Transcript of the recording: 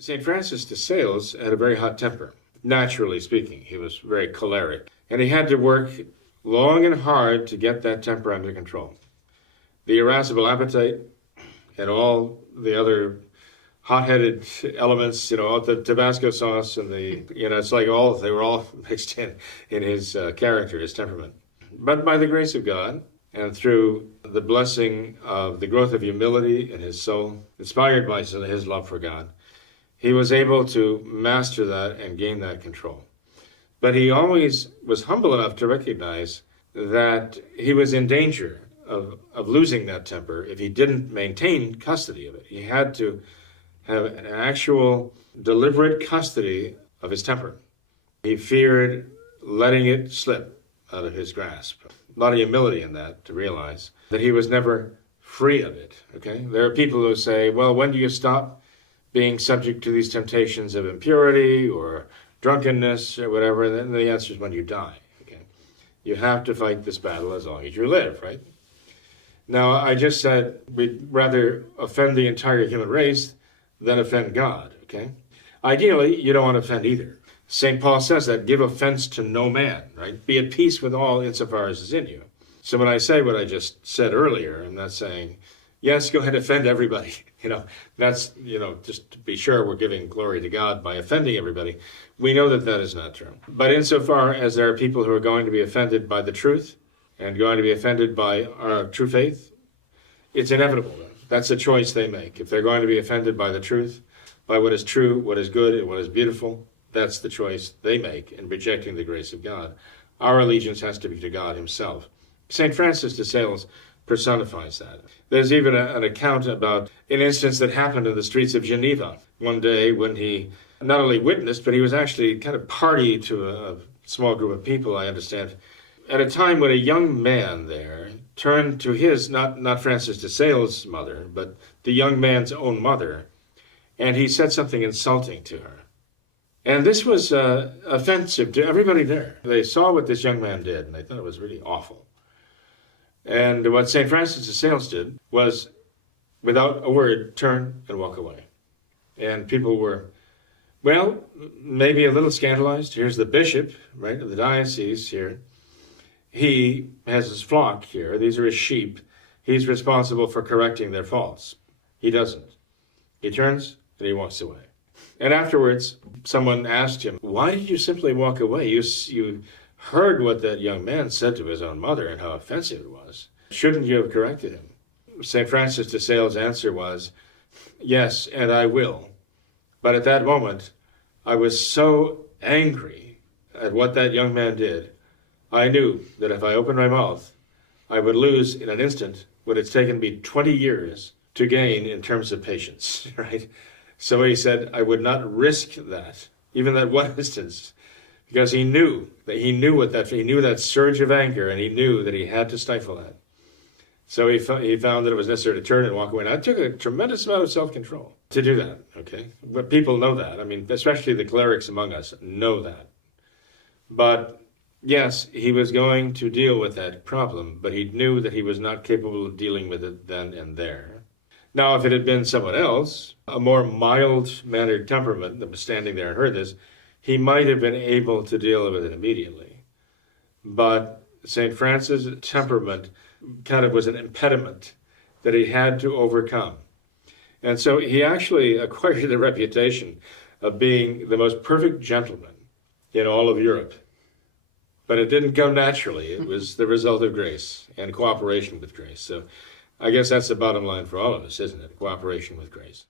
St. Francis de Sales had a very hot temper. Naturally speaking, he was very choleric, and he had to work long and hard to get that temper under control. The irascible appetite and all the other hot-headed elements, all the Tabasco sauce and it's like they were all mixed in his character, his temperament. But by the grace of God, and through the blessing of the growth of humility in his soul, inspired by his love for God, he was able to master that and gain that control. But he always was humble enough to recognize that he was in danger of losing that temper if he didn't maintain custody of it. He had to have an actual deliberate custody of his temper. He feared letting it slip out of his grasp. A lot of humility in that to realize that he was never free of it, okay? There are people who say, well, when do you stop being subject to these temptations of impurity or drunkenness or whatever? And then the answer is when you die, okay? You have to fight this battle as long as you live, right? Now, I just said we'd rather offend the entire human race than offend God, okay? Ideally, you don't want to offend either. St. Paul says that, give offense to no man, right? Be at peace with all insofar as is in you. So when I say what I just said earlier, I'm not saying, yes, go ahead and offend everybody. That's, just to be sure we're giving glory to God by offending everybody. We know that that is not true. But insofar as there are people who are going to be offended by the truth and going to be offended by our true faith, it's inevitable. That's a choice they make. If they're going to be offended by the truth, by what is true, what is good, and what is beautiful, that's the choice they make in rejecting the grace of God. Our allegiance has to be to God himself. St. Francis de Sales personifies that. There's even an account about an instance that happened in the streets of Geneva one day when he not only witnessed, but he was actually kind of party to a small group of people, I understand, at a time when a young man there turned to his, not Francis de Sales' mother, but the young man's own mother, and he said something insulting to her. And this was offensive to everybody there. They saw what this young man did, and they thought it was really awful. And what St. Francis de Sales did was, without a word, turn and walk away. And people were, well, maybe a little scandalized. Here's the bishop, right, of the diocese here. He has his flock here. These are his sheep. He's responsible for correcting their faults. He doesn't. He turns and he walks away. And afterwards, someone asked him, why did you simply walk away? You heard what that young man said to his own mother and how offensive it was. Shouldn't you have corrected him? St. Francis de Sales' answer was, yes, and I will. But at that moment, I was so angry at what that young man did, I knew that if I opened my mouth, I would lose in an instant what it's taken me 20 years to gain in terms of patience, right? So he said, I would not risk that, even that one instance, because he knew that surge of anger, and he knew that he had to stifle that. So he found that it was necessary to turn and walk away. And that took a tremendous amount of self-control to do that, okay? But people know that. I mean, especially the clerics among us know that. But yes, he was going to deal with that problem, but he knew that he was not capable of dealing with it then and there. Now, if it had been someone else, a more mild-mannered temperament that was standing there and heard this, he might have been able to deal with it immediately. But St. Francis' temperament kind of was an impediment that he had to overcome. And so he actually acquired the reputation of being the most perfect gentleman in all of Europe. But it didn't come naturally. It was the result of grace and cooperation with grace. So I guess that's the bottom line for all of us, isn't it? Cooperation with grace.